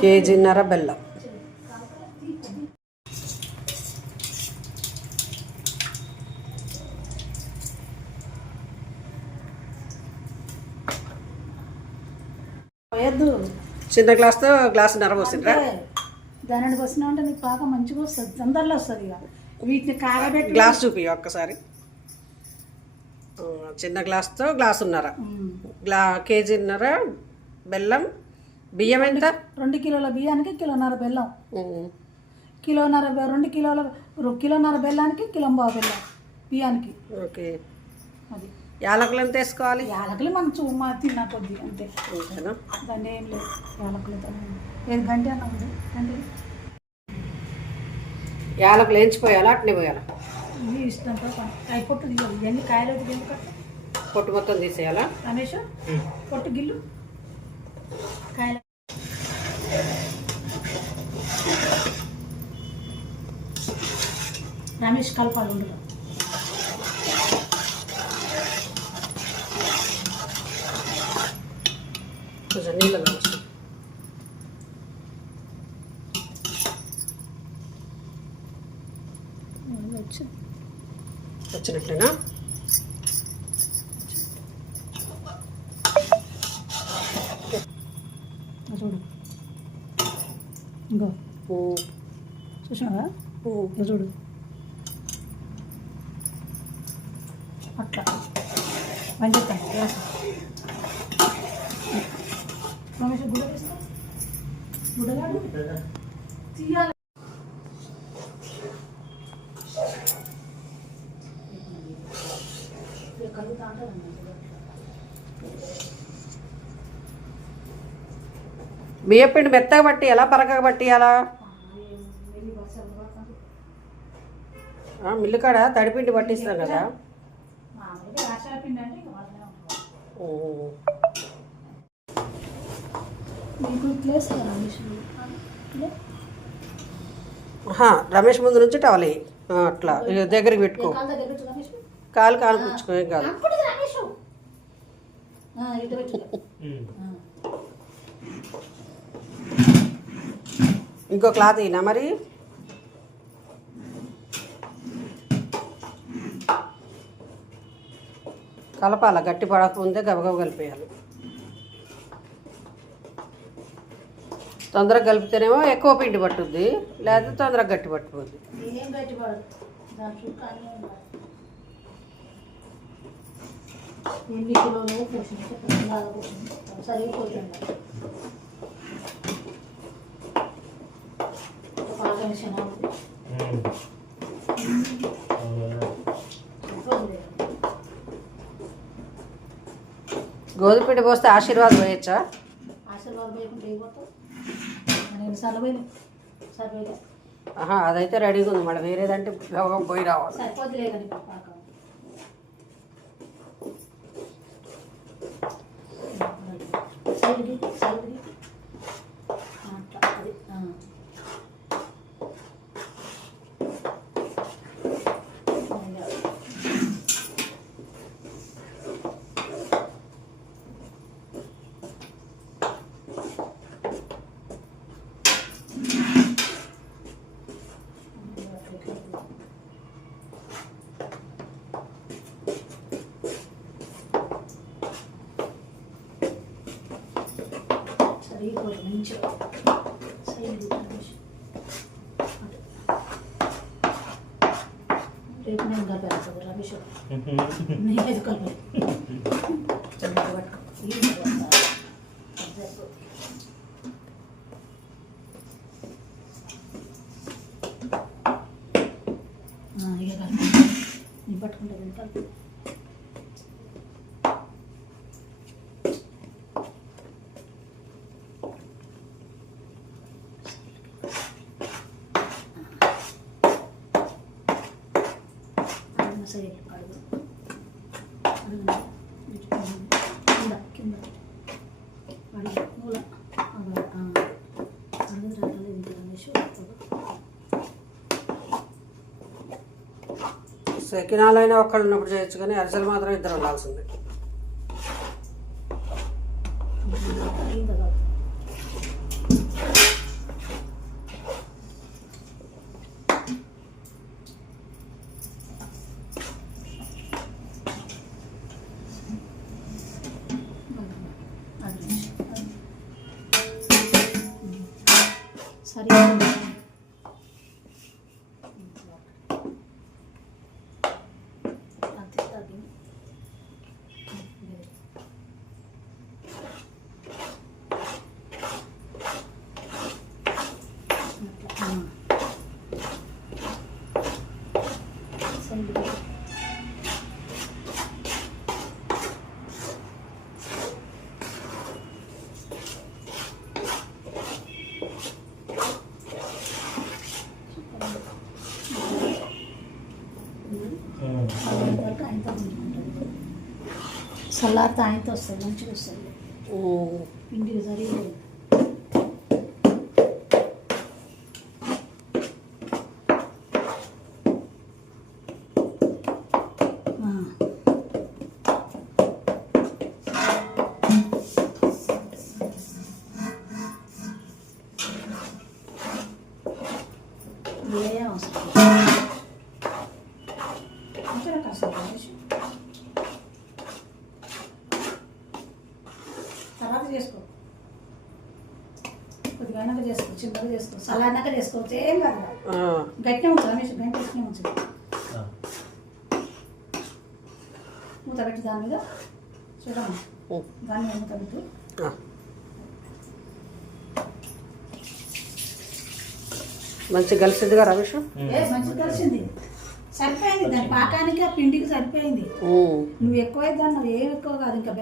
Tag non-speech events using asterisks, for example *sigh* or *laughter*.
కేజీన్నర బెల్లం. చిన్న గ్లాస్తో గ్లాస్ నర పోసిండ్రా? దాని వస్తున్నా అంటే నీకు పాక మంచిగా వస్తుంది. తొందరలో వస్తుంది ఇక. వీటిని కాగబెట్టి గ్లాస్ చూపి ఒక్కసారి. చిన్న గ్లాస్తో గ్లాసున్నర. గ్లా కేజీన్నర బెల్లం బియ్యం ఎంత? రెండు కిలోల బియ్యానికి కిలోన్నర బెల్లం. కిలోన్నర రెండు కిలోల కిలోన్నర బెల్లానికి కిలో బావు బెల్లం బియ్యానికి. ఓకే. అది. యాలకులు ఎంత వేసుకోవాలి? యాలకులు మనం చూమా తిన్నా కొద్ది అంతే. దాన్ని ఏం లేదు యాలకులతో ఏది గంట అన్న ఉంది? గంట యాలకులు వేయించిపోయాలా? అట్నే పోయాలా? పొట్టు తీయాలి ఇవన్నీ కాయలు పొట్టు మొత్తం తీసేయాలా? రమేష్ పొట్టు గిల్లు. కాయలు. రమేష్ కలపాలి ఉండదు కొంచెం నీళ్ళలో వచ్చినట్లేనా? చూడు. ఇంకో. చూసినావా? చూడు. అట్లా. గ్యాస్ రమేష్ గుడ్డ తీయాలి. బియ్యం పిండి మెత్తగా పట్టి ఎలా పరకగా పట్టియాలా? ఆ, మిల్లు కాడ తడిపిండి పట్టిస్తాం కదా. రమేష్ ముందు? నుంచి టవల్ అట్లా. దగ్గరికి పెట్టుకో. కాలు కాలు పుచ్చుకో ఏం కాదు *laughs* అప్పుడు రమేష్ ఆ, ఇటు పెట్టు ఆ. ఇంకో క్లాత్ ఈనా మరి? కలపాల గట్టి పడకముందే గబగబ కలిపేయాలి. తొందరగా కలిపితేనేమో ఎక్కువ పిండి పట్టుద్ది లేదా తొందరగా గట్టి పట్టుకుంది ఎన్ని కిలోలు బాగా పోసింది సరిగ్గా పోతుంది బాగా మిషన్ గోధుమ పిండి పోస్తే ఆశీర్వాదం పోయొచ్చా ఆహా అదైతే రెడీగా ఉంది. మళ్ళీ వేరేదంటే పోయి రావాలి. సరిపోతులే కానీ పాకం సైడ్కి సైడ్కి అట్లా అది ఆ. అయ్యా. మంచిగా సైడ్. రేపు నేను కలిపాను రమేష్? *laughs* నేను కలిపాను చిన్నగా పట్టుకో. ఈ పట్టుకో. అది సరిపోతుంది. ఆ, ఇక కలిపి నేను పట్టుకుంటే అడుగు అడుగు ఇటు కింద కింద. అడుగు మూల. అడుగు అడుగు రాలేదు ఇంత రమేష్ సెకినాలైనా ఒక్కళ్ళు ఉన్నప్పుడు చేయొచ్చు కానీ అరిసెలు మాత్రం ఇద్దరు ఉండాల్సిందే. சரியாக సలాత ఆయనతో వస్తుంది మంచిగా వస్తుంది ఉమ్. పిండి సరిగ్గా ఆ. ఏం అవసరం అయినాక చేసుకో చిన్నగా చేసుకో చల్లారినాక చేసుకోవచ్చు. ఏం కాదు. ఆ, గట్టిగా ఉంచు రమేష్ గంటనే ఉంచు మూత పెట్టి దాని మీద చూడమ్మా. దాని మీద మూత పెట్టు. ఆ. మంచిగా కలిసిద్దిగా రమేష్? ఏ మంచిగా కలిసింది. సరిపోయింది. దాని పాకానికి ఆ పిండికి సరిపోయింది. నువ్వు ఎక్కువ దాన్ని ఏం ఎక్కువ కాదు ఇంకా.